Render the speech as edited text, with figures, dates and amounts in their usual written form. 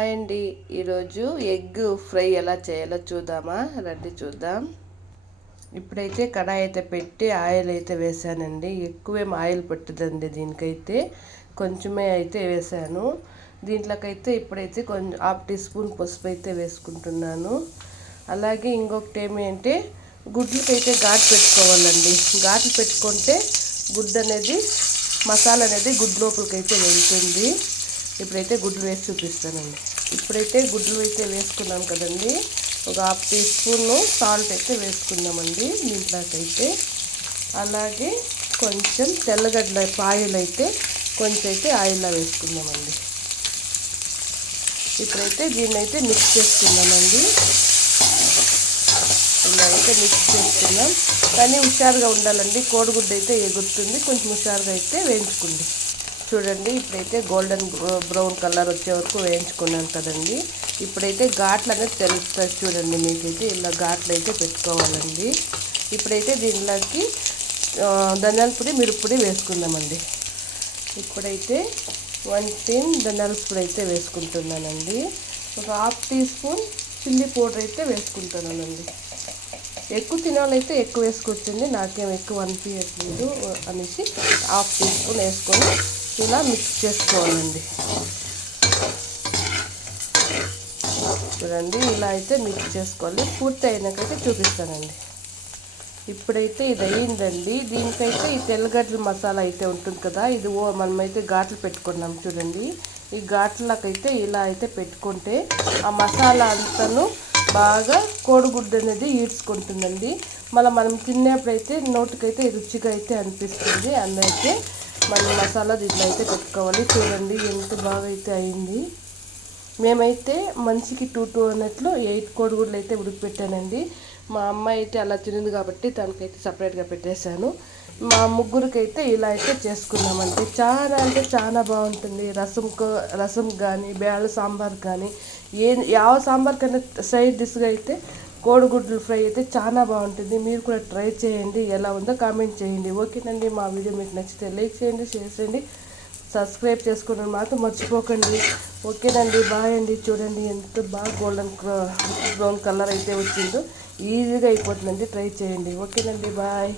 Hi అండి, ఈరోజు egg fry ఎలా చేయాలో చూద్దామా? రండి చూద్దాం. ఇప్పుడైతే కడాయి అయితే పెట్టి ఆయిల్ అయితే వేసానండి. ఎక్కువేం ఆయిల్ పట్టుదండి దీనికైతే, కొంచెమే అయితే వేసాను. దీంట్లోకైతే ఇప్పుడైతే కొంచెం 1/2 టీ స్పూన్ పసుపు అయితే వేసుకుంటున్నాను. అలాగే ఇంకొకటి ఏమి అంటే గుడ్లకైతే ఘాటు పెట్టుకోవాలండి. ఘాట్లు పెట్టుకుంటే గుడ్డు అనేది మసాలా అనేది గుడ్డు లోపలికైతే వెళ్తుంది. ఇప్పుడైతే గుడ్లు వేసి చూపిస్తానండి. ఇప్పుడైతే గుడ్లు అయితే వేసుకున్నాం కదండి. ఒక 1/2 టీ స్పూన్ సాల్ట్ అయితే వేసుకుందామండి దీంట్లోకైతే. అలాగే కొంచెం తెల్లగడ్డల ఆయిల్ అయితే కొంచెం అయితే ఆయిల్లో వేసుకుందామండి. ఇప్పుడైతే దీన్ని అయితే మిక్స్ చేసుకుందామండి. ఇలా అయితే మిక్స్ చేసుకుందాం. కానీ హుషారుగా ఉండాలండి, కోడిగుడ్డు అయితే ఎగురుతుంది. కొంచెం హుషారుగా అయితే వేయించుకోండి. చూడండి, ఇప్పుడైతే గోల్డెన్ బ్రౌన్ కలర్ వచ్చే వరకు వేయించుకున్నాను కదండి. ఇప్పుడైతే ఘాట్లు అనేది తెలుస్తుంది చూడండి. మీకైతే ఇలా ఘాట్లు అయితే పెట్టుకోవాలండి. ఇప్పుడైతే దీనిలోకి ధనియాల పొడి, మిరప్పొడి వేసుకుందామండి. ఇప్పుడైతే 1 టీన్ ధనియాల పొడి అయితే వేసుకుంటున్నానండి. ఒక 1/2 టీ స్పూన్ చిల్లీ పౌడర్ అయితే వేసుకుంటున్నానండి. ఎక్కువ తినాలైతే ఎక్కువ వేసుకోవచ్చండి, నాకేం ఎక్కువ అనిపించట్లేదు అనేసి 1/2 టీ స్పూన్ వేసుకొని ఇలా మిక్స్ చేసుకోవాలండి. చూడండి, ఇలా అయితే మిక్స్ చేసుకోవాలి. పూర్తి అయినాకైతే చూపిస్తానండి. ఇప్పుడైతే ఇది అయ్యిందండి. దీనికైతే ఈ తెల్లగడ్డల మసాలా అయితే ఉంటుంది కదా, ఇది మనమైతే ఘాట్లు పెట్టుకున్నాం చూడండి. ఈ ఘాట్లకైతే ఇలా అయితే పెట్టుకుంటే ఆ మసాలా అంతాను బాగా కోడిగుడ్డు అనేది ఈడ్చుకుంటుందండి. మనం తినేప్పుడైతే నోటికైతే రుచిగా అయితే అనిపిస్తుంది. అందుకే మనం మసాలా దీంట్లో అయితే పెట్టుకోవాలి. చూడండి ఎంత బాగా అయితే అయింది. మేమైతే మనిషికి 2 అన్నట్లు 8 కోడిగుడ్లు అయితే ఉడికిపెట్టానండి. మా అమ్మాయి అయితే అలా తినింది కాబట్టి తనకైతే సపరేట్గా పెట్టేశాను. మా ముగ్గురికైతే ఇలా అయితే చేసుకున్నామంటే చాలా అంటే చాలా బాగుంటుంది. రసం కానీ, బేళ్ళ సాంబార్ కానీ, ಯಾವ సాంబార్ కన్నా సైడ్ డిష్గా అయితే కోడిగుడ్లు ఫ్రై అయితే చాలా బాగుంటుంది. మీరు కూడా ట్రై చేయండి, ఎలా ఉందో కామెంట్ చేయండి. ఓకేనండి, మా వీడియో మీకు నచ్చితే లైక్ చేయండి, షేర్ చేయండి, సబ్స్క్రైబ్ చేసుకోవడం మాత్రం మర్చిపోకండి. ఓకేనండి, బాయ్ అండి. చూడండి ఎంత బాగా గోల్డెన్ బ్రౌన్ కలర్ అయితే వచ్చిందో, ఈజీగా అయిపోతుందండి. ట్రై చేయండి. ఓకేనండి, బాయ్.